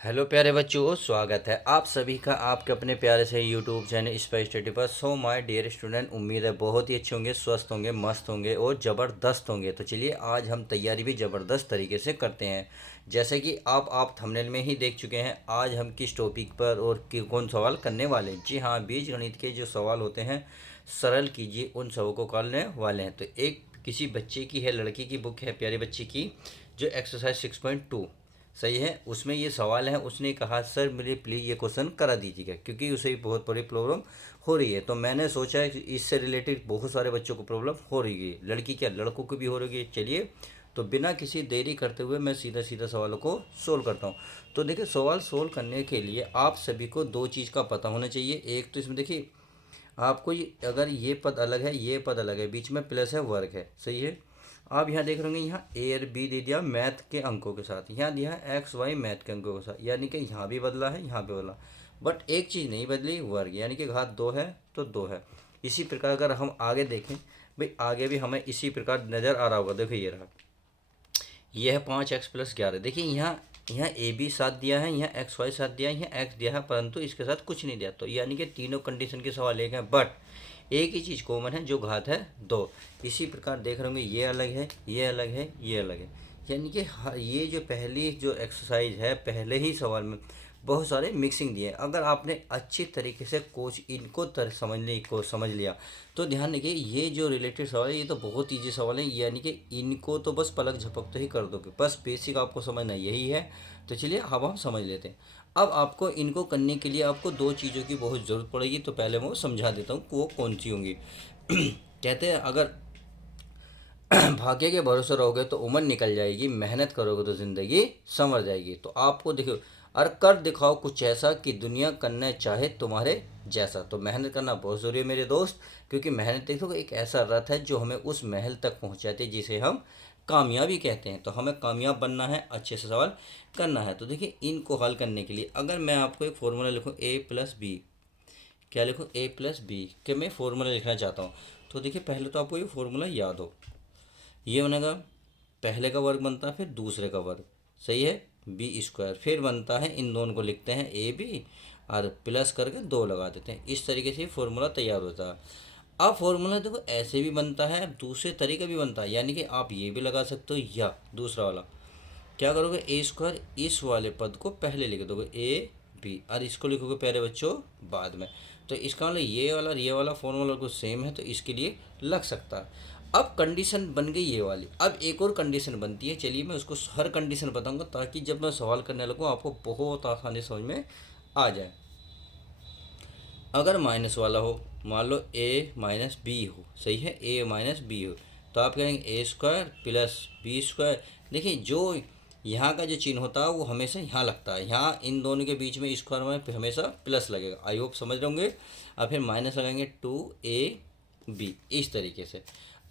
Hello प्यारे बच्चों, स्वागत है आप सभी का आपके अपने प्यारे से यूट्यूब चैनल स्पाइस स्टडी पर। सो माय डियर स्टूडेंट, उम्मीद है बहुत ही अच्छे होंगे, स्वस्थ होंगे, मस्त होंगे और ज़बरदस्त होंगे। तो चलिए आज हम तैयारी भी ज़बरदस्त तरीके से करते हैं। जैसे कि आप थंबनेल में ही देख चुके हैं, आज हम किस टॉपिक पर और कौन सवाल करने वाले हैं। जी हाँ, बीज गणित के जो सवाल होते हैं सरल कीजिए, उन सबों को करने वाले हैं। तो एक किसी बच्चे की है, लड़की की बुक है, प्यारे बच्चे की, जो एक्सरसाइज 6.2 सही है, उसमें ये सवाल है। उसने कहा सर मुझे प्लीज़ ये क्वेश्चन करा दीजिएगा, क्योंकि उसे बहुत बड़ी प्रॉब्लम हो रही है। तो मैंने सोचा है कि इससे रिलेटेड बहुत सारे बच्चों को प्रॉब्लम हो रही है, लड़की क्या लड़कों को भी हो रही है। चलिए, तो बिना किसी देरी करते हुए मैं सीधा सीधा सवालों को सोल्व करता हूँ। तो देखिए, सवाल सोल्व करने के लिए आप सभी को दो चीज़ का पता होना चाहिए। एक तो इसमें देखिए, आपको अगर ये पद अलग है, ये पद अलग है, बीच में प्लस है, वर्ग है, सही है। आप यहाँ देख रहे होंगे, यहाँ ए और बी दे दिया मैथ के अंकों के साथ, यहाँ दिया है एक्स वाई मैथ के अंकों के साथ, यानी कि यहाँ भी बदला है, यहाँ भी बदला। बट एक चीज़ नहीं बदली, वर्ग, यानी कि घात 2 है तो 2 है। इसी प्रकार अगर हम आगे देखें, भाई आगे भी हमें इसी प्रकार नज़र आ रहा होगा। देखो ये रहा, यह है 5x+11। देखिए यहाँ यहाँ ए बी साथ दिया है, यहाँ एक्स वाई साथ दिया है, यहाँ एक्स दिया है, परंतु इसके साथ कुछ नहीं दिया। तो यानी कि तीनों कंडीशन के सवाल एक हैं, बट एक ही चीज़ कॉमन है, जो घात है 2। इसी प्रकार देख रहे होंगे, ये अलग है, ये अलग है, ये अलग है। यानी कि ये जो पहली जो एक्सरसाइज है, पहले ही सवाल में बहुत सारे मिक्सिंग दिए हैं। अगर आपने अच्छी तरीके से कोच इनको समझने को समझ लिया, तो ध्यान रखिए ये जो रिलेटेड सवाल है ये तो बहुत ईजी सवाल है, यानी कि इनको तो बस पलक झपकते ही कर दोगे, बस बेसिक आपको समझना यही है। तो चलिए अब हम समझ लेते हैं। अब आपको इनको करने के लिए आपको दो चीज़ों की बहुत ज़रूरत पड़ेगी, तो पहले मैं वो समझा देता हूँ वो कौन सी होंगी। कहते हैं अगर भाग्य के भरोसे रहोगे तो उम्र निकल जाएगी, मेहनत करोगे तो ज़िंदगी संवर जाएगी। तो आपको देखो, और कर दिखाओ कुछ ऐसा कि दुनिया करना चाहे तुम्हारे जैसा। तो मेहनत करना बहुत ज़रूरी है मेरे दोस्त, क्योंकि मेहनत देखो एक ऐसा रथ है जो हमें उस महल तक पहुंचाते हैं जिसे हम कामयाबी कहते हैं। तो हमें कामयाब बनना है, अच्छे से सवाल करना है। तो देखिए, इनको हल करने के लिए अगर मैं आपको एक फॉर्मूला लिखूँ A+B, क्या लिखूँ A+B के मैं फॉर्मूला लिखना चाहता हूँ। तो देखिए, पहले तो आपको ये फॉर्मूला याद हो, ये बनेगा पहले का वर्ग बनता है, फिर दूसरे का वर्ग, सही है, B², फिर बनता है, इन दोनों को लिखते हैं AB और प्लस करके 2 लगा देते हैं। इस तरीके से फॉर्मूला तैयार होता है। अब फॉर्मूला देखो ऐसे भी बनता है, दूसरे तरीके भी बनता है, यानी कि आप ये भी लगा सकते हो, या दूसरा वाला क्या करोगे, A², इस वाले पद को पहले लिख दोगे AB और इसको लिखोगे प्यारे बच्चों बाद में। तो इसका मतलब ये वाला और ये वाला फॉर्मूला कुछ सेम है, तो इसके लिए लग सकता है। अब कंडीशन बन गई ये वाली, अब एक और कंडीशन बनती है। चलिए मैं उसको हर कंडीशन बताऊंगा, ताकि जब मैं सवाल करने लगूँ आपको बहुत आसानी समझ में आ जाए। अगर माइनस वाला हो, मान लो A-B हो, सही है, A-B हो, तो आप कहेंगे A² प्लस B²। देखिए, जो यहाँ का जो चिन्ह होता है वो हमेशा यहाँ लगता है, यहाँ इन दोनों के बीच में स्क्वायर में हमेशा प्लस लगेगा। आई होप समझ रहे होंगे। अब फिर माइनस लगाएंगे 2AB, इस तरीके से।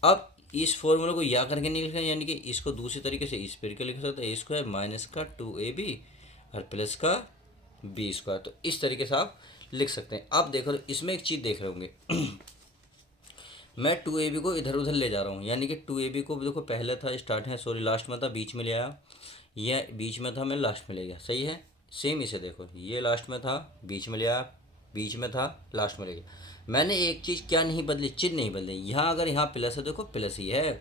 अब इस फॉर्मूले को या करके नहीं लिखा, यानी कि इसको दूसरी तरीके से इस पर के लिख सकते हैं, A² माइनस का 2AB और प्लस का B²। तो इस तरीके से आप लिख सकते हैं। अब देखो, इसमें एक चीज़ देख रहे होंगे, मैं 2AB को इधर उधर ले जा रहा हूँ, यानी कि 2AB को देखो पहले था स्टार्ट है, सॉरी लास्ट में था, बीच में ले आया, यह बीच में था, मैं लास्ट में ले गया, सही है। सेम इसे देखो, ये लास्ट में था, बीच में ले आया, बीच में था, लास्ट में ले गया। मैंने एक चीज़ क्या नहीं बदली, चिन्ह नहीं बदले। यहाँ अगर यहाँ प्लस है, देखो प्लस ही है।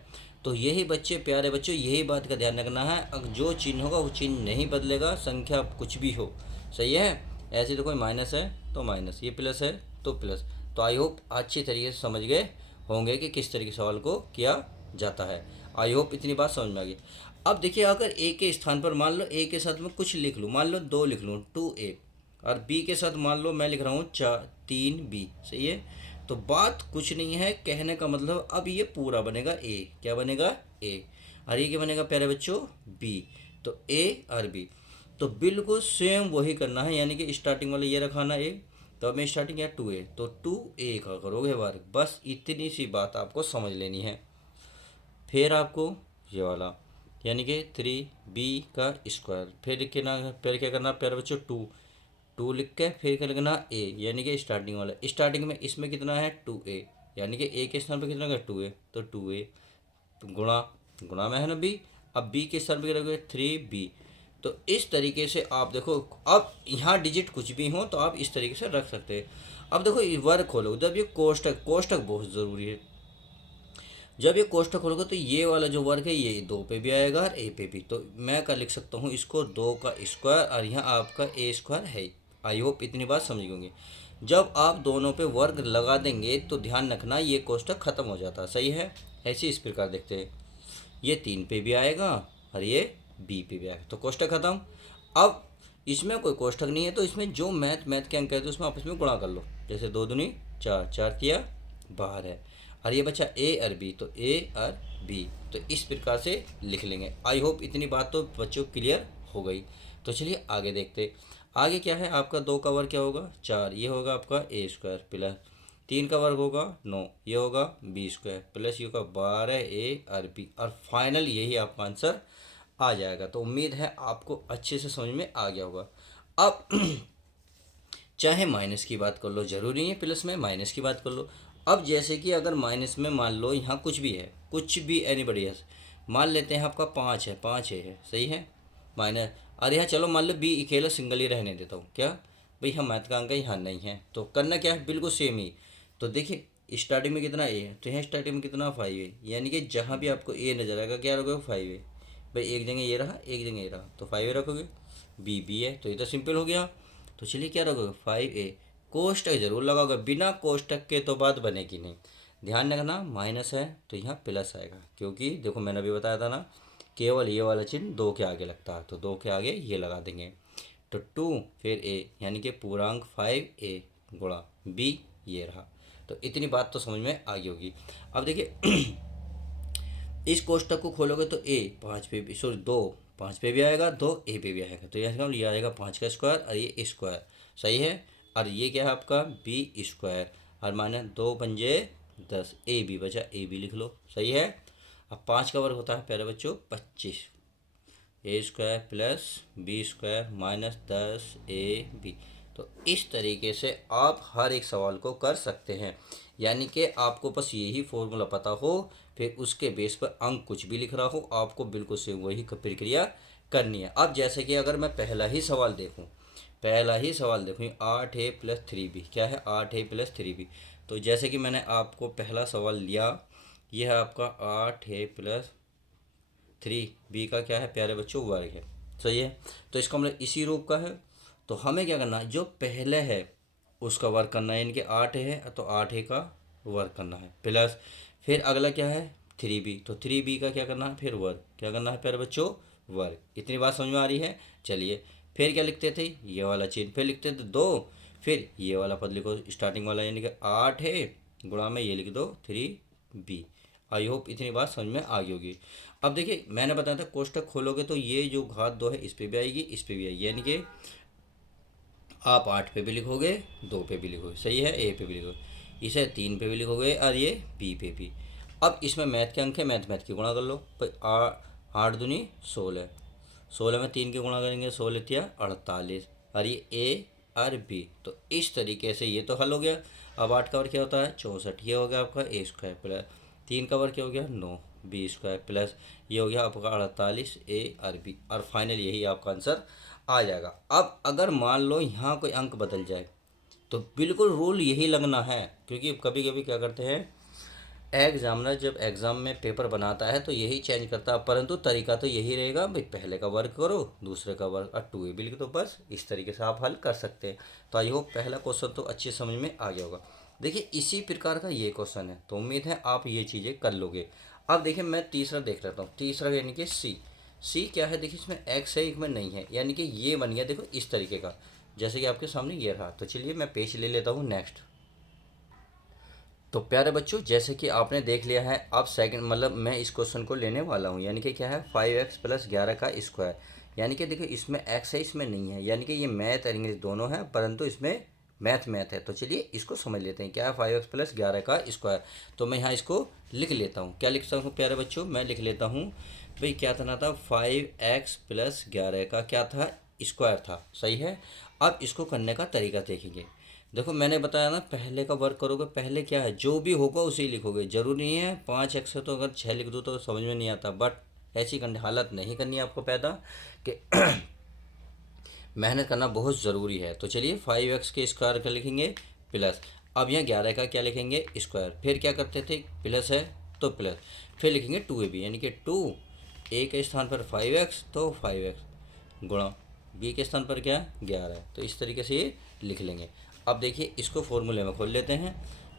तो यही बच्चे, प्यारे बच्चों, यही बात का ध्यान रखना है, अगर जो चिन्ह होगा वो चिन्ह नहीं बदलेगा, संख्या कुछ भी हो, सही है। ऐसे देखो माइनस है तो माइनस, ये प्लस है तो प्लस। तो आई होप अच्छी तरीके से समझ गए होंगे कि किस तरीके से सवाल को किया जाता है। आई होप इतनी बात समझ में आ गई। अब देखिए, अगर ए के स्थान पर मान लो ए के साथ में कुछ लिख लूँ, मान लो 2 लिख लूँ 2A, और बी के साथ मान लो मैं लिख रहा हूँ 3B, सही है। तो बात कुछ नहीं है, कहने का मतलब अब ये पूरा बनेगा A, क्या बनेगा A, और ये क्या बनेगा प्यारे बच्चों B। तो A और B, तो बिल्कुल सेम वही करना है, यानी कि स्टार्टिंग वाले ये रखाना A, तो अब मैं स्टार्टिंग क्या 2A, तो 2A का करोगे वर्ग, बस इतनी सी बात आपको समझ लेनी है। फिर आपको ये वाला, यानी कि 3B², फिर क्या करना प्यारे बच्चों 2 लिख के फिर क्या लिखना A, यानी कि स्टार्टिंग वाला, स्टार्टिंग में इसमें कितना है 2A, यानी कि A के स्थान पर कितना है 2A, तो 2A, तो गुणा गुणा में है ना B। अब B के स्थान पर क्या रखोगे 3B, तो इस तरीके से आप देखो, अब यहाँ डिजिट कुछ भी हो तो आप इस तरीके से रख सकते हैं। अब देखो ये वर्ग खोलो, जब ये कोष्टक, कोष्टक बहुत ज़रूरी है। जब ये कोष्टक खोलोगे तो ये वाला जो वर्ग है ये 2 पे भी आएगा और ए पे भी, तो मैं क्या लिख सकता हूँ इसको 2 का स्क्वायर, और यहाँ आपका ए स्क्वायर है। आई होप इतनी बात समझ गए। जब आप दोनों पे वर्ग लगा देंगे तो ध्यान रखना ये कोष्टक खत्म हो जाता है, सही है। ऐसे इस प्रकार देखते हैं, ये 3 पे भी आएगा और ये बी पे भी आएगा, तो कोष्टक खत्म। अब इसमें कोई कोष्टक नहीं है तो इसमें जो मैथ के अंक है तो उसमें आपस में गुणा कर लो, जैसे 2 दूनी 4, 4 किया 12 है, और ये बचा ए और बी, तो ए और बी, तो इस प्रकार से लिख लेंगे। आई होप इतनी बात तो बच्चों क्लियर हो गई। तो चलिए आगे देखते। आगे क्या है आपका, 2 का वर्ग क्या होगा 4, ये होगा आपका ए स्क्वायर, प्लस 3 का वर्ग होगा 9, ये होगा बी स्क्वायर, प्लस ये होगा 12 ए और बी, और फाइनल यही आपका आंसर आ जाएगा। तो उम्मीद है आपको अच्छे से समझ में आ गया होगा। अब चाहे माइनस की बात कर लो, ज़रूरी नहीं है प्लस में, माइनस की बात कर लो। अब जैसे कि अगर माइनस में मान लो यहाँ कुछ भी है, कुछ भी एनीबडी है, मान लेते हैं आपका 5 है, 5 है, सही है माइनस, और यहाँ चलो मान लो बी अकेला सिंगल ही रहने देता हूँ, क्या भाई हम मैथ का अंक यहाँ नहीं है, तो करना क्या है, बिल्कुल सेम ही। तो देखिए स्टार्टिंग में कितना ए है, तो यहाँ स्टार्टिंग में कितना 5 है, यानी कि जहाँ भी आपको ए नजर आएगा क्या रखोगे 5 है। भाई एक जगह ये रहा, एक जगह ये रहा, तो 5 रखोगे। बी बी है तो ये तो सिंपल हो गया। तो चलिए क्या रखोगे 5 ए, कोष्टक जरूर लगाओगे, बिना कोष्टक के तो बात बनेगी नहीं। ध्यान रखना माइनस है तो यहाँ प्लस आएगा, क्योंकि देखो मैंने अभी बताया था ना, केवल ये वाला चिन्ह 2 के आगे लगता है, तो 2 के आगे ये लगा देंगे। तो 2 फिर ए, यानी कि पूर्णांक 5 ए गुणा बी, ये रहा। तो इतनी बात तो समझ में आ गई होगी। अब देखिए इस कोष्टक को खोलोगे तो ए 5 पे भी, सॉरी 2 5 पे भी आएगा, 2 ए पे भी आएगा, तो यह ये आएगा 5 का स्क्वायर और ये स्क्वायर, सही है। और ये क्या है आपका बी स्क्वायर, और माने 2 पंजे 10, ए बी बचा, ए बी लिख लो, सही है। अब 5 का वर्ग होता है प्यारे बच्चों 25, A square plus B square minus 10 A B. तो इस तरीके से आप हर एक सवाल को कर सकते हैं, यानी कि आपको बस यही फॉर्मूला पता हो, फिर उसके बेस पर अंक कुछ भी लिख रहा हो आपको बिल्कुल से वही प्रक्रिया करनी है। अब जैसे कि अगर मैं पहला ही सवाल देखूं, 8a+3b, क्या है 8a+3b, तो जैसे कि मैंने आपको पहला सवाल लिया, यह है आपका 8a+3b का क्या है प्यारे बच्चों वर्ग है, सही है। तो इसका मतलब इसी रूप का है, तो हमें क्या करना है, जो पहले है उसका वर्ग करना है, यानी कि 8 है तो 8 का वर्ग करना है, प्लस फिर अगला क्या है 3b, तो 3b का क्या करना है फिर वर्ग, क्या करना है प्यारे बच्चों वर्ग। इतनी बात समझ में आ रही है। चलिए फिर क्या लिखते थे, ये वाला चिन्ह, फिर लिखते थे 2, फिर ये वाला पद लिखो स्टार्टिंग वाला, यानी कि 8 है गुणा में ये लिख दो 3b। आई होप इतनी बात समझ में आ गई होगी। अब देखिए मैंने बताया था कोष्टक खोलोगे तो ये जो घात 2 है इस पे भी आएगी, इस पे भी आएगी, यानी कि आप 8 पे भी लिखोगे, 2 पे भी लिखोगे, सही है, ए पे भी लिखोगे, इसे 3 पे भी लिखोगे और ये बी पे भी। अब इसमें मैथ के अंक है, मैथ की गुणा कर लो, भाई 8 दूनी 16, 16 में 3 के गुणा करेंगे, 16 तिया 48, और ये ए और बी, तो इस तरीके से ये तो हल हो गया। अब 8 का वर्ग क्या होता है 64, ये हो गया आपका ए स्क्वायर, प्लस 3 का वर्ग क्या हो गया 9 बी स्क्वायर, प्लस ये हो गया आपका 48 ए और बी, और फाइनल यही आपका आंसर आ जाएगा। अब अगर मान लो यहाँ कोई अंक बदल जाए तो बिल्कुल रूल यही लगना है, क्योंकि कभी कभी क्या करते हैं एग्जामिनर जब एग्ज़ाम में पेपर बनाता है तो यही चेंज करता है, परंतु तरीका तो यही रहेगा भाई, पहले का वर्क करो दूसरे का वर्क और 2a भी लिख दो, बस इस तरीके से आप हल कर सकते हैं। तो आई होप पहला क्वेश्चन तो अच्छे समझ में आ गया होगा। देखिए इसी प्रकार का ये क्वेश्चन है, तो उम्मीद है आप ये चीज़ें कर लोगे। अब देखिए मैं तीसरा देख लेता हूँ, तीसरा यानी कि सी क्या है, देखिए इसमें एक्स है एक में नहीं है, यानी कि ये बन गया देखो इस तरीके का, जैसे कि आपके सामने ये रहा। तो चलिए मैं पेज ले लेता हूँ नेक्स्ट। तो प्यारे बच्चों जैसे कि आपने देख लिया है, अब सेकंड मतलब मैं इस क्वेश्चन को लेने वाला हूँ, यानी कि क्या है 5x+11 का स्क्वायर, यानी कि देखिए इसमें x है इसमें नहीं है, यानी कि ये मैथ और इंग्लिश दोनों है, परंतु इसमें मैथ है। तो चलिए इसको समझ लेते हैं, क्या है 5x+11 का स्क्वायर। तो मैं यहाँ इसको लिख लेता हूँ, क्या लिख सकता हूँ प्यारे बच्चों, मैं लिख लेता हूँ भाई क्या था ना था 5x+11 का क्या था स्क्वायर था, सही है। अब इसको करने का तरीका देखेंगे। देखो मैंने बताया ना पहले का वर्क करोगे, पहले क्या है जो भी होगा उसे लिखोगे, जरूरी नहीं है 5x है तो अगर 6 लिख दो तो समझ में नहीं आता, बट ऐसी हालत नहीं करनी है आपको पैदा कि मेहनत करना बहुत ज़रूरी है। तो चलिए 5x के स्क्वायर का लिखेंगे प्लस, अब यहाँ 11 का क्या लिखेंगे स्क्वायर, फिर क्या करते थे प्लस है तो प्लस, फिर लिखेंगे 2ab यानी कि 2 ए के स्थान पर 5x तो 5x गुणा बी के स्थान पर क्या 11 है। तो इस तरीके से ये लिख लेंगे। अब देखिए इसको फॉर्मूले में खोल लेते हैं।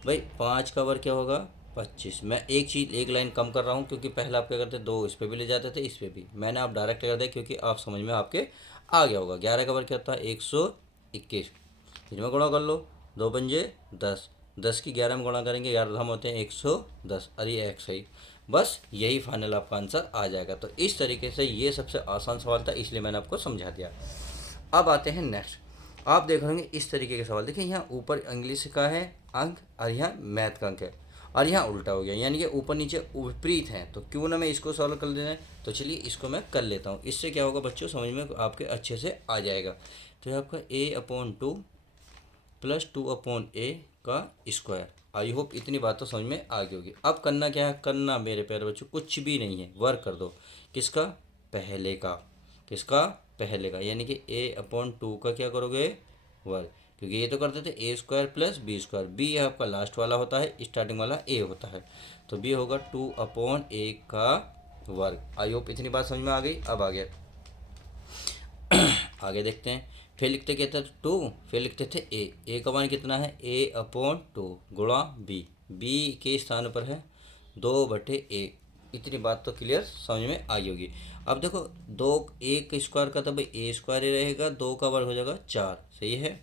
भाई 5 का वर्ग क्या होगा 25। मैं एक चीज़ एक लाइन कम कर रहा हूँ क्योंकि पहले आप क्या करते दो इस पर भी ले जाते थे इस पर भी, मैंने आप डायरेक्ट कर दिया क्योंकि आप समझ में आपके आ गया होगा। 11 का वर्ग क्या होता है 121, इनमें गुणा कर लो, 2 पंजे 10, 10 की 11 में गुणा करेंगे 11 हम होते हैं 110, अरे एक्स सही। बस यही फाइनल आपका आंसर आ जाएगा। तो इस तरीके से ये सबसे आसान सवाल था इसलिए मैंने आपको समझा दिया। अब आते हैं नेक्स्ट। आप देख रहे होंगे इस तरीके के सवाल, देखिए यहाँ ऊपर इंग्लिश का है अंक और यहाँ मैथ का अंक है और यहाँ उल्टा हो गया, यानी कि ऊपर नीचे विपरीत हैं। तो क्यों ना मैं इसको सॉल्व कर देना है, तो चलिए इसको मैं कर लेता हूँ। इससे क्या होगा बच्चों समझ में आपके अच्छे से आ जाएगा। तो ये आपका a/2 प्लस 2/a का स्क्वायर। आई होप इतनी बात तो समझ में आ गई होगी। अब करना क्या है, करना मेरे प्यारे बच्चों कुछ भी नहीं है, वर्क कर दो किसका पहले का, किसका पहले का, यानी कि a/2 का क्या करोगे वर्ग, क्योंकि ये तो करते थे A square plus B square, B आपका लास्ट वाला होता है स्टार्टिंग वाला ए होता है, तो बी होगा 2/a का वर्ग। आई होप इतनी बात समझ में आ गई। अब आगे आगे देखते हैं। फिर लिखते क्या था 2, फिर लिखते थे ए का मान कितना है a/2 गुणा बी के स्थान पर है 2/a। इतनी बात तो क्लियर समझ में आ गई होगी। अब देखो दो एक स्क्वायर का तो भाई ए स्क्वायर ही रहेगा, 2 का वर्ग हो जाएगा 4, सही है,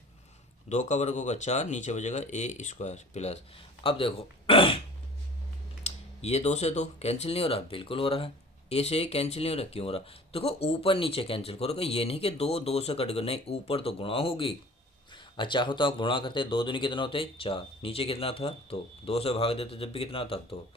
2 का वर्ग होगा 4, नीचे बचेगा ए स्क्वायर प्लस। अब देखो ये 2 से 2 कैंसिल नहीं हो रहा, बिल्कुल हो रहा है, ए से कैंसिल नहीं हो रहा, क्यों हो रहा, देखो ऊपर नीचे कैंसिल करोगे, ये नहीं कि 2 से कट गए, नहीं ऊपर तो गुणा होगी। अच्छा हो तो आप गुणा करते 2 दूनी कितना होते 4, नीचे कितना था तो 2 से भाग देते जब भी कितना था तो।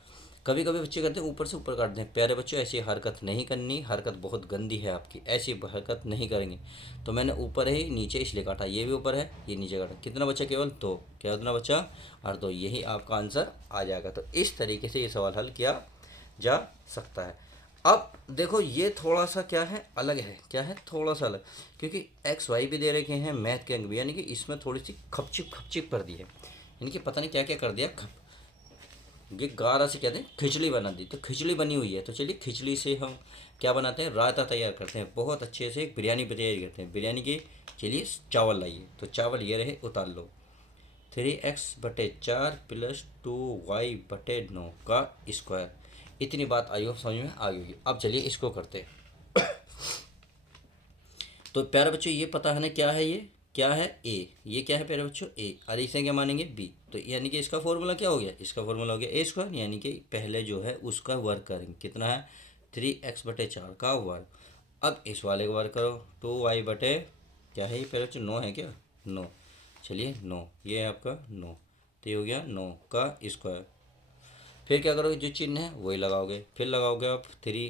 कभी कभी बच्चे करते हैं ऊपर से ऊपर काटते हैं, प्यारे बच्चों ऐसी हरकत नहीं करनी, हरकत बहुत गंदी है आपकी, ऐसी हरकत नहीं करेंगे। तो मैंने ऊपर है नीचे इसलिए काटा, ये भी ऊपर है ये नीचे काटा, कितना बचा केवल 2, क्या उतना बचा और 2, यही आपका आंसर आ जाएगा। तो इस तरीके से ये सवाल हल किया जा सकता है। अब देखो ये थोड़ा सा क्या है अलग है, क्या है थोड़ा सा अलग, क्योंकि एक्स वाई भी दे रखे हैं मैथ के अंक भी, यानी कि इसमें थोड़ी सी खपचिप कर दी है, यानी कि पता नहीं क्या क्या कर दिया, ये गारा से कहते हैं खिचड़ी बना दी, तो खिचड़ी बनी हुई है। तो चलिए खिचड़ी से हम क्या बनाते हैं रायता तैयार करते हैं, बहुत अच्छे से बिरयानी तैयार करते हैं बिरयानी की। चलिए चावल लाइए, तो चावल ये रहे उतार लो, 3x/4 प्लस 2y/9 का स्क्वायर। इतनी बात आई हो समझ में आ गई होगी। अब चलिए इसको करते हैं। तो प्यारे बच्चों ये पता है ना क्या है, ये क्या है ए, ये क्या है प्यारे बच्चों ए, और इसे क्या मानेंगे बी, तो यानी कि इसका फॉर्मूला क्या हो गया, इसका फॉर्मूला हो गया ए स्क्वायर, यानी कि पहले जो है उसका वर्ग करेंगे, कितना है 3x/4 का वर्ग। अब इस वाले का वर्ग करो 2y/ क्या है ये प्यारे बच्चों 9 है क्या 9, चलिए 9 ये है आपका 9, तो ये हो गया 9 का स्क्वायर। फिर क्या करोगे जो चिन्ह है वही लगाओगे, फिर लगाओगे आप 3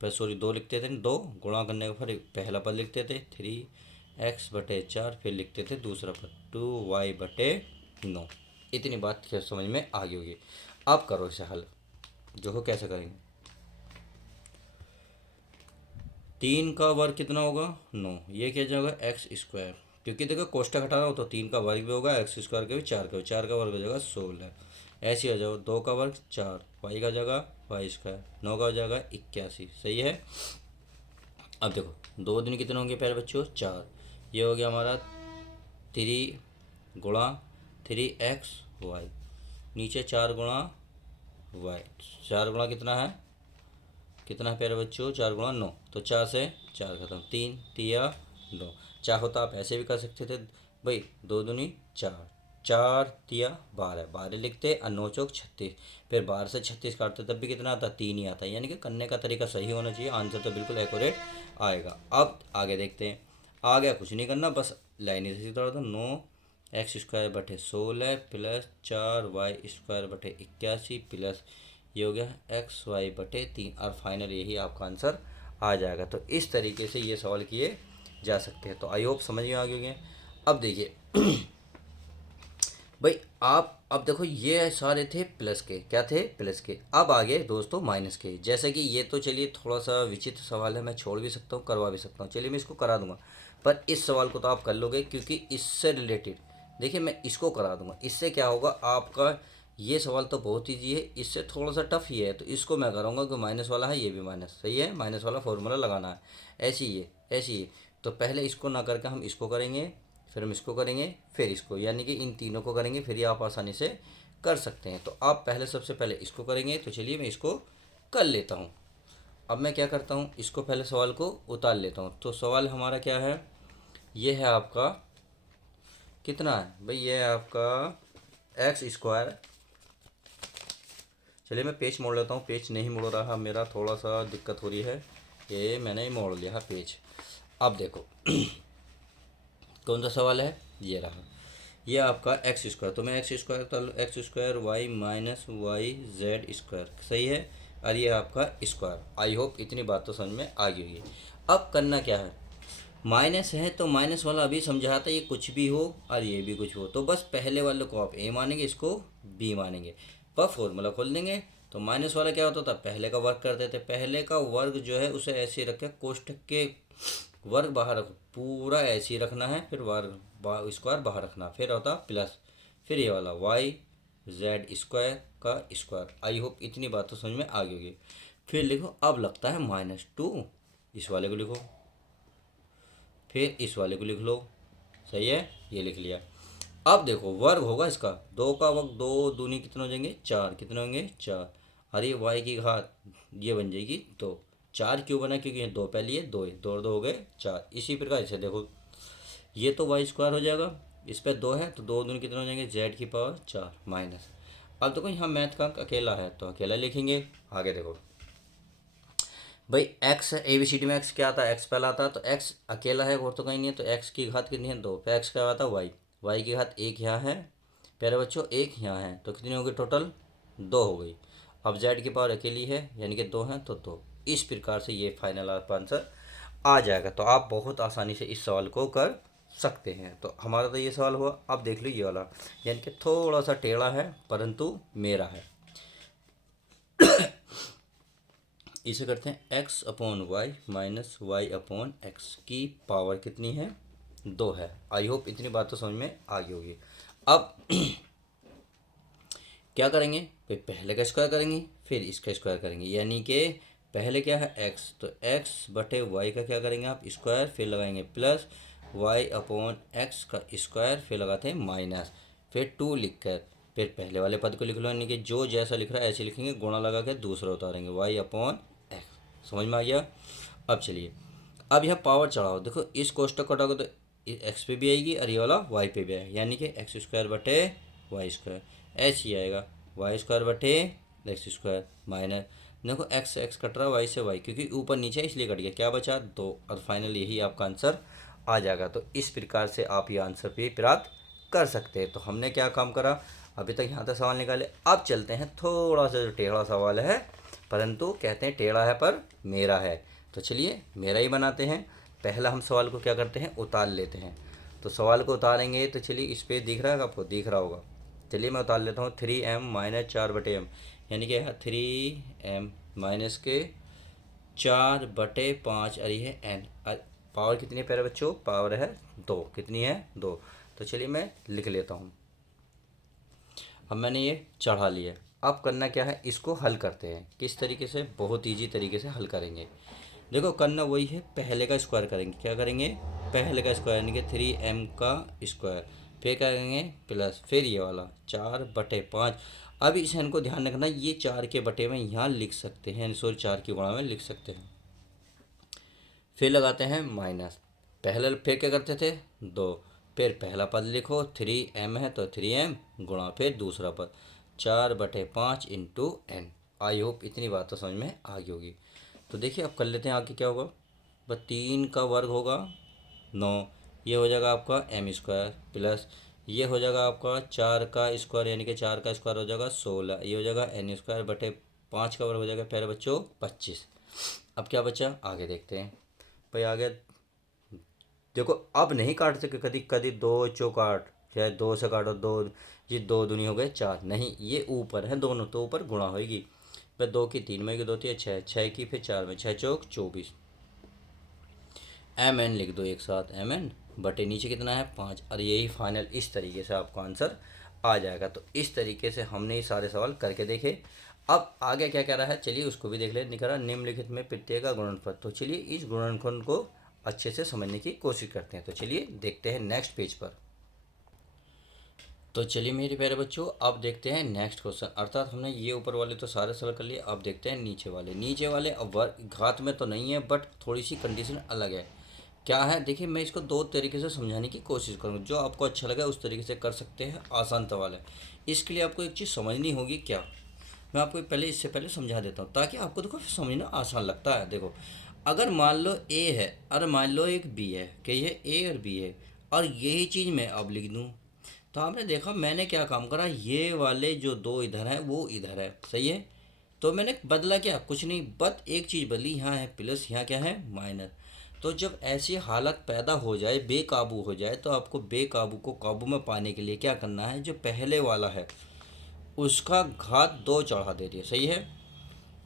पर सॉरी 2 लिखते थे 2 गुणा करने का फिर पहला पद लिखते थे 3x/4, फिर लिखते थे दूसरा पद 2y/9। इतनी बात क्या समझ में आ गई होगी। अब करो इसे हल, जो हो कैसे करेंगे, 3 का वर्ग कितना होगा 9, ये क्या जाएगा एक्स स्क्वायर, क्योंकि देखो कोष्टक हटाना हो तो 3 का वर्ग भी होगा एक्स स्क्वायर का भी 4 का भी, 4 का वर्ग हो जाएगा 16, ऐसे हो जाओ 2 का वर्ग 4, वाई का जगह वाई स्क्वायर, 9 का हो जाएगा 81, सही है। अब देखो 2 दिन कितने होंगे प्यारे बच्चों 4, ये हो गया हमारा 3 गुणा 3xy, नीचे 4 गुणा वाई, 4 गुणा कितना है प्यारे बच्चों 4 गुणा 9, तो 4 से 4 खत्म, 3 तिया 2, चाहो तो आप ऐसे भी कर सकते थे भाई 2 दूनी 4, 4 तिया 12, 12 लिखते और 9 चौक 36, फिर 12 से 36 काटते तब भी कितना आता 3 ही आता है, यानी कि करने का तरीका सही होना चाहिए, आंसर तो बिल्कुल एक्यूरेट आएगा। अब आगे देखते हैं, आगे कुछ नहीं करना बस लाइन इसी तरह तो 9x² / 16 प्लस 4y² / 81 प्लस ये हो गया xy/3, और फाइनल यही आपका आंसर आ जाएगा। तो इस तरीके से ये सवाल किए जा सकते हैं। तो आई होप समझ में आ गए होंगे। अब देखिए भाई आप अब देखो ये सारे थे प्लस के, क्या थे प्लस के, अब आगे दोस्तों माइनस के। जैसे कि ये तो चलिए थोड़ा सा विचित्र सवाल है, मैं छोड़ भी सकता हूँ करवा भी सकता हूँ, चलिए मैं इसको करा दूंगा। पर इस सवाल को तो आप कर लोगे क्योंकि इससे रिलेटेड देखिए मैं इसको करा दूंगा। इससे क्या होगा आपका, ये सवाल तो बहुत ईजी है, इससे थोड़ा सा टफ ही है, तो इसको मैं कराऊंगा कि माइनस वाला है, ये भी माइनस, सही है, माइनस वाला फॉर्मूला लगाना है। ऐसी ये ऐसी ये, तो पहले इसको ना करके हम इसको करेंगे, फिर हम इसको करेंगे, फिर इसको, यानी कि इन तीनों को करेंगे, फिर ये आप आसानी से कर सकते हैं। तो आप पहले सबसे पहले इसको करेंगे, तो चलिए मैं इसको कर लेता हूँ। अब मैं क्या करता हूँ, इसको पहले सवाल को उतार लेता हूँ। तो सवाल हमारा क्या है, ये है आपका कितना है भाई, ये है आपका एक्स स्क्वायर। चलिए मैं पेज मोड़ लेता हूँ, पेज नहीं मोड़ रहा मेरा, थोड़ा सा दिक्कत हो रही है, ये मैंने मोड़ लिया है पेज। अब देखो कौन सा सवाल है, ये रहा, ये आपका एक्स स्क्वायर, तो मैं एक्स स्क्वायर, तो x square y minus y z square, सही है, और ये आपका स्क्वायर। आई होप इतनी बात तो समझ में आ गई होगी। अब करना क्या है, माइनस है तो माइनस वाला अभी समझा था, ये कुछ भी हो और ये भी कुछ हो, तो बस पहले वाले को आप ए मानेंगे, इसको बी मानेंगे, पर फॉर्मूला खोल देंगे। तो माइनस वाला क्या होता था, पहले का वर्ग करते थे, पहले का वर्ग जो है उसे ऐसे रखे, कोष्ठक के वर्ग बाहर रखो, पूरा ऐसे ही रखना है, फिर वर्ग स्क्वायर बाहर रखना, फिर होता प्लस, फिर ये वाला वाई जेड स्क्वायर का स्क्वायर। आई होप इतनी बात तो समझ में आ गई होगी। फिर लिखो, अब लगता है -2, इस वाले को लिखो, फिर इस वाले को लिख लो, सही है, ये लिख लिया। अब देखो वर्ग होगा इसका, दो का वर्ग, दो दूनी कितने हो जाएंगे, चार, कितने होंगे, चार, अरे वाई की घात ये बन जाएगी दो। चार क्यों बना, क्योंकि दो पहले, ये दो, दो और दो हो गए चार। इसी प्रकार से देखो, ये तो वाई स्क्वायर हो जाएगा, इस पर दो है तो दो दूनी कितने हो जाएंगे, जेड की पावर चार माइनस। अब देखो यहाँ मैथ का अंक अकेला है तो अकेला लिखेंगे। आगे देखो भाई, x A B C D में एक्स क्या आता है, एक्स पहला आता है, तो एक्स अकेला है और तो कहीं नहीं है, तो एक्स की घात कितनी है, दो, फिर एक्स क्या आता है वाई, वाई की घात एक यहाँ है, प्यारे बच्चों एक यहाँ है, तो कितनी होगी टोटल, दो हो गई। अब जेड की पावर अकेली है यानी कि दो हैं तो दो। इस प्रकार से ये फाइनल आपका आंसर आ जाएगा। तो आप बहुत आसानी से इस सवाल को कर सकते हैं। तो हमारा तो ये सवाल हुआ। अब देख लो ये वाला, यानी कि थोड़ा सा टेढ़ा है परंतु मेरा है। इसे करते हैं x upon y minus y upon x की पावर कितनी है, दो है। आई होप इतनी बात तो समझ में आ गई होगी। अब क्या करेंगे, फिर पहले का स्क्वायर करेंगे, फिर इसका स्क्वायर करेंगे, यानी कि पहले क्या है एक्स, तो एक्स बटे वाई का क्या करेंगे आप, स्क्वायर, फिर लगाएंगे प्लस वाई अपॉन एक्स का स्क्वायर, फिर लगाते हैं माइनस, फिर टू लिख कर फिर पहले वाले पद को लिख लो, यानी कि जो जैसा लिख रहा है ऐसे लिखेंगे, गुणा लगा के दूसरा उतारेंगे, वाई अपॉन एक्स। समझ में आ गया। अब चलिए, अब यह पावर चढ़ाओ, देखो इस कोष्टक को हटाओगे तो एक्स पे भी आएगी और ये वाला वाई पे भी आएगा, यानी कि एक्स स्क्वायर बटे वाई स्क्वायर, ऐसे ही आएगा, वाई स्क्वायर बटे एक्स स्क्वायर माइनस, देखो एक्स एक्स कट रहा है वाई से वाई, क्योंकि ऊपर नीचे इसलिए कट गया, क्या बचा दो, और फाइनल यही आपका आंसर आ जाएगा। तो इस प्रकार से आप ये आंसर भी प्राप्त कर सकते हैं। तो हमने क्या काम करा, अभी तक यहाँ तक सवाल निकाले। अब चलते हैं थोड़ा सा जो टेढ़ा सवाल है, परंतु कहते हैं टेढ़ा है पर मेरा है, तो चलिए मेरा ही बनाते हैं। पहला हम सवाल को क्या करते हैं, उतार लेते हैं। तो सवाल को उतारेंगे तो चलिए, इस पे दिख रहा है आपको, दिख रहा होगा, चलिए मैं उतार लेता हूँ, 3m माइनस 4/m, यानी कि 3m माइनस के 4/5, और ये है n, पावर कितनी है प्यारे बच्चों, पावर है दो, कितनी है दो। तो चलिए मैं लिख लेता हूँ। अब मैंने ये चढ़ा लिया। अब करना क्या है, इसको हल करते हैं। किस तरीके से, बहुत इजी तरीके से हल करेंगे। देखो करना वही है, पहले का स्क्वायर करेंगे, क्या करेंगे, पहले का स्क्वायर यानी कि 3m का स्क्वायर, फिर क्या करेंगे प्लस, फिर ये वाला 4/5। अब इस n को ध्यान रखना, ये 4 के बटे में यहाँ लिख सकते हैं, सॉरी 4 की गुणा में लिख सकते हैं। फिर लगाते हैं माइनस, पहले फिर क्या करते थे दो, फिर पहला पद लिखो, 3m है तो 3m गुणा, फिर दूसरा पद 4/5 इंटू n। आई होप इतनी बात तो समझ में आ गई होगी। तो देखिए अब कर लेते हैं, आगे क्या होगा, बस 3 का वर्ग होगा 9, ये हो जाएगा आपका m स्क्वायर, प्लस ये हो जाएगा आपका 4 का स्क्वायर, यानी कि 4 का स्क्वायर हो जाएगा 16, ये हो जाएगा n स्क्वायर बटे 5 का वर्ग हो जाएगा प्यारे बच्चों 25। अब क्या बचा, आगे देखते हैं भाई। आगे देखो, अब नहीं काट सके, कभी कभी दो चौक आठ, चाहे दो से काटो दो, ये दो दूनी हो गए चार, नहीं ये ऊपर है दोनों, तो ऊपर गुणा होगी, फिर दो की तीन में की दो, तीन छः, छः की फिर चार में, छः चौक 24, एम एन लिख दो एक साथ, एम एन बटे नीचे कितना है 5, और यही फाइनल इस तरीके से आपका आंसर आ जाएगा। तो इस तरीके से हमने ये सारे सवाल करके देखे। अब आगे क्या कह रहा है चलिए उसको भी देख ले। लिखा रहा निम्नलिखित में प्रत्यय का गुणनफल। तो चलिए इस गुणनफल को अच्छे से समझने की कोशिश करते हैं। तो चलिए देखते हैं नेक्स्ट पेज पर। तो चलिए मेरे प्यारे बच्चों, अब देखते हैं नेक्स्ट क्वेश्चन। अर्थात हमने ये ऊपर वाले तो सारे सॉल्व कर लिए, अब देखते हैं नीचे वाले। नीचे वाले अब घात में तो नहीं है, बट थोड़ी सी कंडीशन अलग है। क्या है देखिए, मैं इसको दो तरीके से समझाने की कोशिश करूँगा, जो आपको अच्छा लगे उस तरीके से कर सकते हैं। आसान सवाल है, इसके लिए आपको एक चीज़ समझनी होगी। क्या, मैं आपको पहले इससे पहले समझा देता हूँ ताकि आपको देखो समझना आसान लगता है। देखो, अगर मान लो ए है और मान लो एक बी है, कि ये ए और बी है, और यही चीज़ मैं अब लिख दूँ, तो आपने देखा मैंने क्या काम करा, ये वाले जो दो इधर है वो इधर है, सही है। तो मैंने बदला क्या, कुछ नहीं, बस एक चीज़ बदली, यहाँ है प्लस, यहाँ क्या है माइनस। तो जब ऐसी हालत पैदा हो जाए, बेकाबू हो जाए, तो आपको बेकाबू को काबू में पाने के लिए क्या करना है, जो पहले वाला है उसका घात 2 चढ़ा दे दिए, सही है।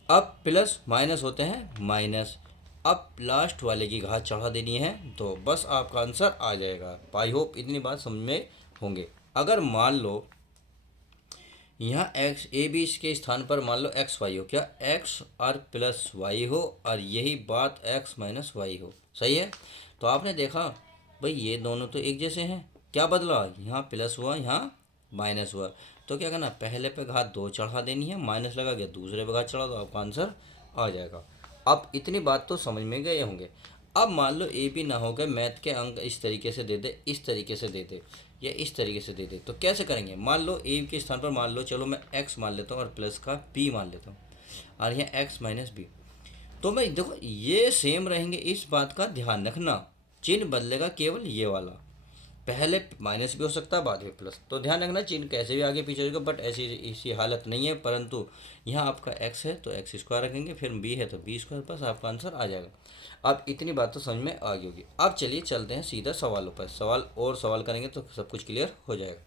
अब प्लस माइनस होते हैं माइनस, अब लास्ट वाले की घात चढ़ा देनी है, तो बस आपका आंसर आ जाएगा। आई होप इतनी बात समझ में होंगे। अगर मान लो यहाँ एक्स ए बी के स्थान पर मान लो एक्स वाई हो, क्या एक्स और प्लस वाई हो, और यही बात एक्स माइनस वाई हो, सही है। तो आपने देखा भाई ये दोनों तो एक जैसे हैं, क्या बदला, यहाँ प्लस हुआ यहाँ माइनस हुआ, तो क्या करना, पहले पे घात 2 चढ़ा देनी है, माइनस लगा गया, दूसरे पे घात चढ़ा दो, आपका आंसर आ जाएगा। अब इतनी बात तो समझ में गए होंगे। अब मान लो ए बी ना हो गए, मैथ के अंक इस तरीके से दे दे, इस तरीके से दे दे, या इस तरीके से दे दे, तो कैसे करेंगे। मान लो ए के स्थान पर मान लो, चलो मैं एक्स मान लेता हूँ और प्लस का बी मान लेता हूँ, और यहाँ एक्स माइनस बी। तो मैं देखो ये सेम रहेंगे, इस बात का ध्यान रखना, चिन्ह बदलेगा केवल ये वाला, पहले माइनस भी हो सकता है बाद में प्लस, तो ध्यान रखना चिन्ह कैसे भी आगे पीछे होगा, बट ऐसी इसी हालत नहीं है। परंतु यहाँ आपका एक्स है तो एक्स स्क्वायर रखेंगे, फिर बी है तो बी स्क्वायर, बस आपका आंसर आ जाएगा। अब इतनी बात तो समझ में आ गई होगी। अब चलिए चलते हैं सीधा सवालों पर, सवाल और सवाल करेंगे तो सब कुछ क्लियर हो जाएगा।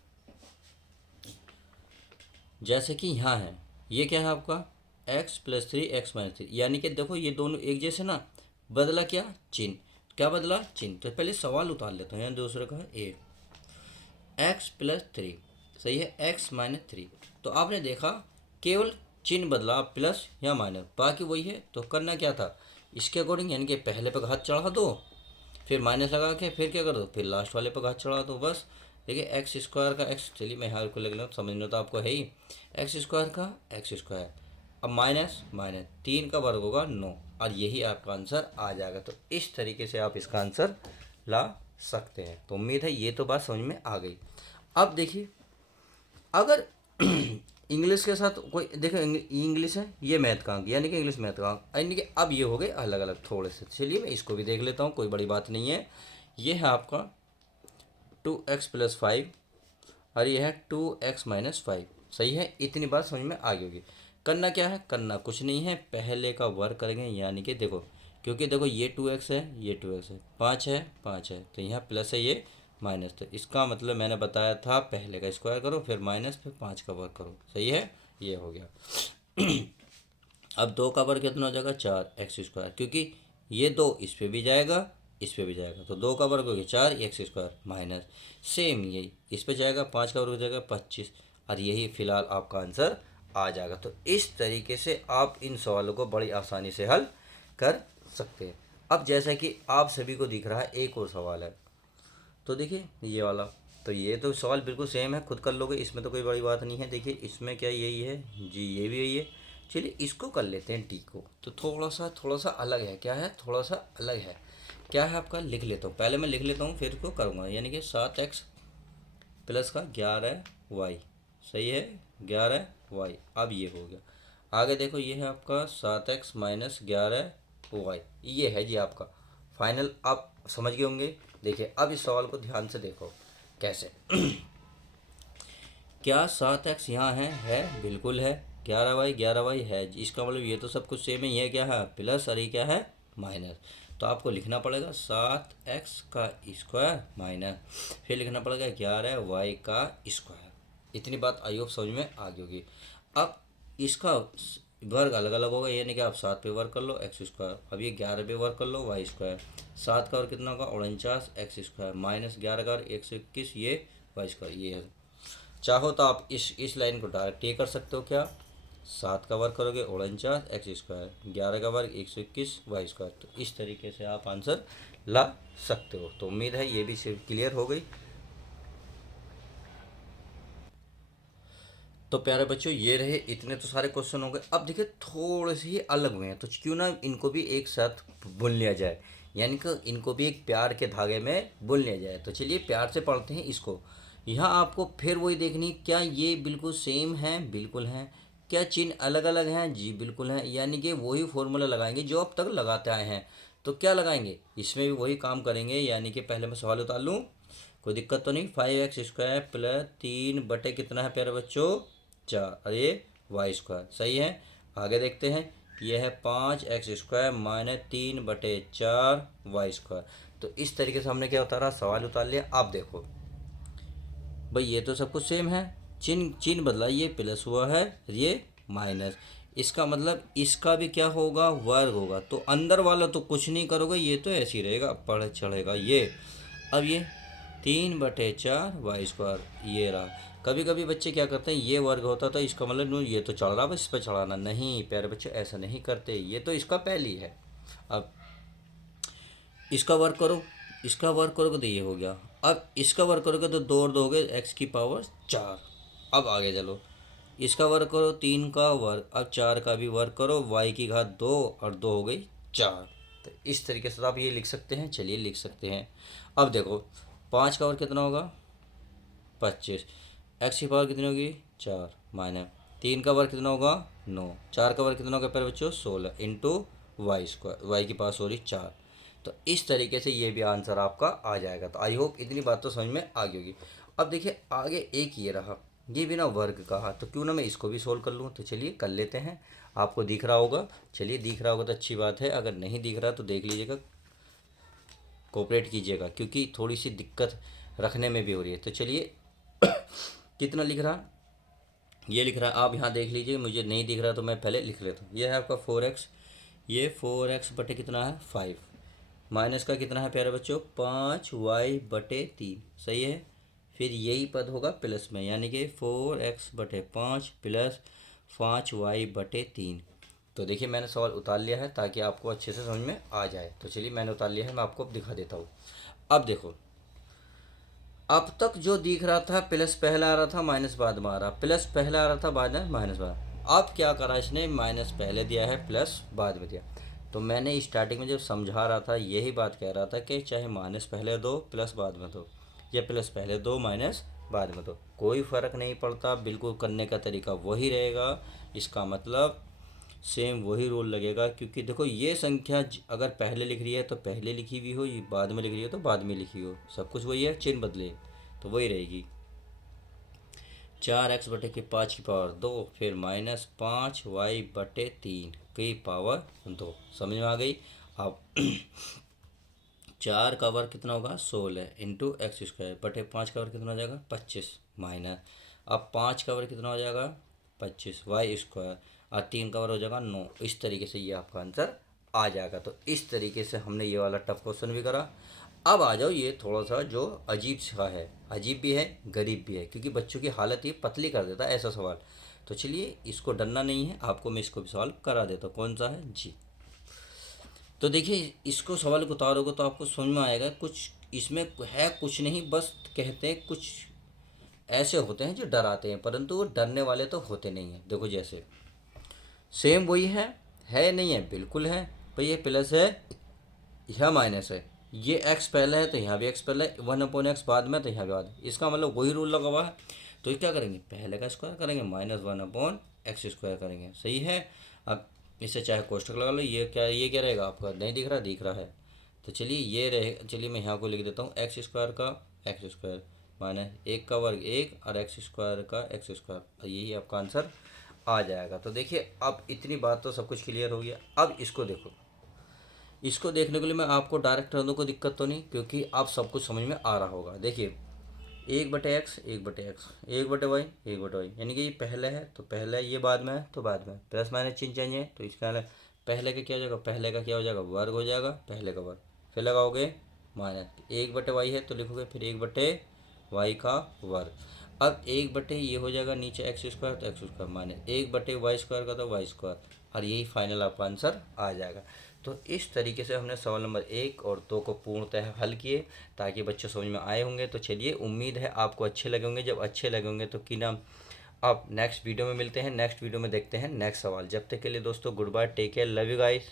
जैसे कि यहाँ है, ये क्या है आपका एक्स प्लस 3 एक्स माइनस 3, यानी कि देखो ये दोनों एक जैसे ना, बदला क्या चिन्ह, क्या बदला चिन्ह। तो पहले सवाल उतार लेता हूँ, यहाँ दूसरे का है ए एक्स प्लस 3, सही है, एक्स माइनस 3। तो आपने देखा केवल चिन्ह बदला, प्लस या माइनस, बाकी वही है। तो करना क्या था, इसके अकॉर्डिंग, यानी कि पहले पे घात चढ़ा दो, फिर माइनस लगा के फिर क्या कर दो, फिर लास्ट वाले पे घात चढ़ा दो, बस। देखिए एक्स स्क्वायर का एक्स, चलिए मैं यहाँ को लिख लूँ, समझना तो आपको है ही, एक्स स्क्वायर का एक्स स्क्वायर, अब माइनस माइनस 3 का वर्ग होगा 9, और यही आपका आंसर आ जाएगा। तो इस तरीके से आप इसका आंसर ला सकते हैं। तो उम्मीद है ये तो बात समझ में आ गई। अब देखिए, अगर इंग्लिश के साथ कोई देखो, इंग्लिश है ये मैथ का अंक, यानी कि इंग्लिश मैथ का अंक, यानी कि अब ये हो गए अलग अलग थोड़े से। चलिए मैं इसको भी देख लेता हूँ, कोई बड़ी बात नहीं है। ये है आपका 2x+5, और ये है 2x-5, सही है। इतनी बात समझ में आ गई होगी। करना क्या है, करना कुछ नहीं है, पहले का वर्ग करेंगे, यानी कि देखो, क्योंकि देखो ये 2x है, ये 2x है, 5 है 5 है, तो यहाँ प्लस है, ये माइनस, तो इसका मतलब मैंने बताया था पहले का स्क्वायर करो, फिर माइनस, फिर 5 का वर्ग करो, सही है, ये हो गया। अब 2 का वर्ग कितना हो जाएगा, 4x², क्योंकि ये 2 इस पे भी जाएगा इस पे भी जाएगा, तो 2 का वर्ग हो गया 4x² माइनस, सेम यही इस पे जाएगा, 5 का वर्ग हो जाएगा 25, और यही फिलहाल आपका आंसर आ जाएगा। तो इस तरीके से आप इन सवालों को बड़ी आसानी से हल कर सकते हैं। अब जैसा कि आप सभी को दिख रहा है, एक और सवाल है, तो देखिए ये वाला, तो ये तो सवाल बिल्कुल सेम है, खुद कर लोगे, इसमें तो कोई बड़ी बात नहीं है। देखिए इसमें क्या यही है जी, ये भी यही है। चलिए इसको कर लेते हैं डी को, तो थोड़ा सा अलग है। क्या है, थोड़ा सा अलग है, क्या है आपका, लिख लेता हूँ, पहले मैं लिख लेता हूँ फिर को करूँगा, यानी कि 7x प्लस का 11y, सही है, 11y। अब ये हो गया। आगे देखो ये है आपका 7x माइनस 11y, ये है जी आपका फाइनल। आप समझ गए होंगे। देखिए अब इस सवाल को ध्यान से देखो कैसे। क्या 7x यहाँ है बिल्कुल है, 11y है, इसका मतलब ये तो सब कुछ सेम ही है, क्या है प्लस, और ये क्या है माइनस। तो आपको लिखना पड़ेगा 7x का स्क्वायर माइनस, फिर लिखना पड़ेगा 11y का स्क्वायर। इतनी बात आई होप समझ में आ गई होगी। अब इसका वर्ग अलग अलग होगा, यानी कि आप 7 पे वर्क कर लो एक्स स्क्वायर, अब ये 11 पे वर्क कर लो वाई स्क्वायर, 7 का और कितना होगा 49 एक्स स्क्वायर माइनस 11 का और 121 ये वाई स्क्वायर ये है। चाहो तो आप इस लाइन को डायरेक्ट ये कर सकते हो, क्या 7 का वर्ग करोगे 49 एक्स स्क्वायर, 11 का वर्ग 121 वाई स्क्वायर, तो इस तरीके से आप आंसर ला सकते हो। तो उम्मीद है ये भी सिर्फ क्लियर हो गई। तो प्यारे बच्चों ये रहे इतने तो सारे क्वेश्चन हो गए। अब देखिए थोड़े से ही अलग हुए हैं, तो क्यों ना इनको भी एक साथ बुन लिया जाए, यानी कि इनको भी एक प्यार के धागे में बुन लिया जाए। तो चलिए प्यार से पढ़ते हैं इसको। यहाँ आपको फिर वही देखनी, क्या ये बिल्कुल सेम है, बिल्कुल हैं। क्या चिन्ह अलग अलग हैं, जी बिल्कुल हैं, यानी कि वही फॉर्मूला लगाएंगे जो अब तक लगाते आए हैं। तो क्या लगाएंगे, इसमें भी वही काम करेंगे, यानी कि पहले मैं सवाल उतार लूँ, कोई दिक्कत तो नहीं। 5x² प्लस 3 बटे कितना है प्यारे बच्चों 4, और ये वाई स्क्वायर सही है। आगे देखते हैं, ये है 5x² माइनस 3/4 वाई स्क्वायर। तो इस तरीके से हमने क्या उतारा, सवाल उतार लिया। आप देखो भाई ये तो सब कुछ सेम है, चिन्ह चिन्ह बदला, ये प्लस हुआ है ये माइनस, इसका मतलब इसका भी क्या होगा वर्ग होगा। तो अंदर वाला तो कुछ नहीं करोगे, ये तो ऐसे ही रहेगा पढ़ चढ़ेगा ये। अब ये 3/4 वाई स्क्वायर ये रहा। कभी कभी बच्चे क्या करते हैं, ये वर्ग होता था इसका मतलब नू ये तो चढ़ रहा बस इस पर चढ़ाना नहीं, प्यारे बच्चे ऐसा नहीं करते, ये तो इसका पहली है। अब इसका वर्ग करो, इसका वर्ग करोगे तो ये हो गया, अब इसका वर्ग करोगे तो 2 और 2 हो गए x⁴। अब आगे चलो, इसका वर्ग करो 3 का वर्ग, अब 4 का भी वर्ग करो, y⁴ 2 और 2 हो गई 4। तो इस तरीके से आप ये लिख सकते हैं, चलिए लिख सकते हैं। अब देखो 5 का वर्ग कितना होगा 25, x⁴ कितनी होगी 4 माइनस 3 का वर्ग कितना होगा 9, 4 का वर्ग कितना होगा प्यारे बच्चों 16 इंटू वाई स्क्वायर, वाई की पास हो रही 4। तो इस तरीके से ये भी आंसर आपका आ जाएगा। तो आई होप इतनी बात तो समझ में आ गई होगी। अब देखिए आगे एक ये रहा, ये बिना वर्ग कहा, तो क्यों ना मैं इसको भी सोल्व कर लूँ। तो चलिए कर लेते हैं, आपको दिख रहा होगा, चलिए दिख रहा होगा तो अच्छी बात है, अगर नहीं दिख रहा तो देख लीजिएगा, कोऑपरेट कीजिएगा, क्योंकि थोड़ी सी दिक्कत रखने में भी हो रही है। तो चलिए कितना लिख रहा, ये लिख रहा है, आप यहाँ देख लीजिए, मुझे नहीं दिख रहा तो मैं पहले लिख लेता हूँ। ये है आपका 4x, ये 4x बटे कितना है 5, माइनस का कितना है प्यारे बच्चों 5y/3 सही है। फिर यही पद होगा प्लस में, यानी कि 4x/5 प्लस 5y/3। तो देखिए मैंने सवाल उतार लिया है ताकि आपको अच्छे से समझ में आ जाए। तो चलिए मैंने उतार लिया है, मैं आपको दिखा देता हूँ। अब देखो, अब तक जो दिख रहा था प्लस पहला आ रहा था माइनस बाद में आ रहा, प्लस पहला आ रहा था बाद में माइनस बाद। अब क्या करा इसने, माइनस पहले दिया है प्लस बाद में दिया। तो मैंने स्टार्टिंग में जब समझा रहा था यही बात कह रहा था कि चाहे माइनस पहले दो प्लस बाद में दो, या प्लस पहले दो माइनस बाद में दो, कोई फ़र्क नहीं पड़ता, बिल्कुल करने का तरीका वही रहेगा। इसका मतलब सेम वही रूल लगेगा, क्योंकि देखो ये संख्या अगर पहले लिख रही है तो पहले लिखी हुई हो, ये बाद में लिख रही है तो बाद में लिखी हो, सब कुछ वही है, चिन्ह बदले तो वही रहेगी। 4x/5 फिर माइनस 5y/3 की पावर 2, समझ में आ गई। अब 4 का वर्ग कितना होगा 16 इंटू x²/5 का वर्ग कितना हो जाएगा 25 माइनस, अब 5 का वर्ग कितना हो जाएगा 25 y² और 3 का वर्ग हो जाएगा 9। इस तरीके से ये आपका आंसर आ जाएगा। तो इस तरीके से हमने ये वाला टफ क्वेश्चन भी करा। अब आ जाओ ये थोड़ा सा जो अजीब सा है, अजीब भी है गरीब भी है, क्योंकि बच्चों की हालत ये पतली कर देता है ऐसा सवाल। तो चलिए इसको डरना नहीं है, आपको मैं इसको भी सवाल करा देता हूँ। कौन सा है जी, तो देखिए इसको सवाल को उतारोगे तो आपको समझ में आएगा, कुछ इसमें है कुछ नहीं, बस कहते हैं कुछ ऐसे होते हैं जो डराते हैं, परंतु वो डरने वाले तो होते नहीं हैं। देखो जैसे सेम वही है नहीं है, बिल्कुल है भाई, ये प्लस है यह माइनस है, ये x पहले है तो यहाँ भी x पहले है, 1/x बाद में तो यहाँ भी बाद, इसका मतलब वही रूल लगा हुआ है। तो ये क्या करेंगे, पहले का स्क्वायर करेंगे माइनस 1/x² करेंगे, सही है। अब इससे चाहे कोष्ठक लगा लो, ये क्या रहेगा आपका, नहीं दिख रहा, दिख रहा है। तो चलिए ये रहे, चलिए मैं यहाँ को लिख देता हूँ x² का x² माइनस 1 का वर्ग 1 और x² का x², यही आपका आंसर आ जाएगा। तो देखिए अब इतनी बात तो सब कुछ क्लियर हो गया। अब इसको देखो, इसको देखने के लिए मैं आपको डायरेक्ट कर दूँ, कोई दिक्कत तो नहीं, क्योंकि आप सब कुछ समझ में आ रहा होगा। देखिए एक बटे एक्स, एक बटे एक्स, एक बटे वाई, एक बटे वाई, यानी कि ये पहले है तो पहले है, ये बाद में है तो बाद में, प्लस माइनस चिन्ह चेंज है तो इसका पहले का क्या हो जाएगा, पहले का क्या हो जाएगा, वर्ग हो जाएगा, पहले का वर्ग, फिर लगाओगे माइनस, एक बटे वाई है तो लिखोगे फिर एक बटे वाई का वर्ग। अब एक बटे ये हो जाएगा नीचे एक्स स्क्वायर तो एक्स स्क्वायर माइनस एक बटे वाई स्क्वायर का तो वाई स्क्वायर, और यही फाइनल आपका आंसर आ जाएगा। तो इस तरीके से हमने सवाल नंबर 1 और 2 को पूर्णतः हल किए ताकि बच्चों समझ में आए होंगे। तो चलिए, उम्मीद है आपको अच्छे लगे होंगे। जब अच्छे लगे होंगे तो कि नाम आप नेक्स्ट वीडियो में मिलते हैं, नेक्स्ट वीडियो में देखते हैं नेक्स्ट सवाल। जब तक के लिए दोस्तों goodbye, take care, love you guys.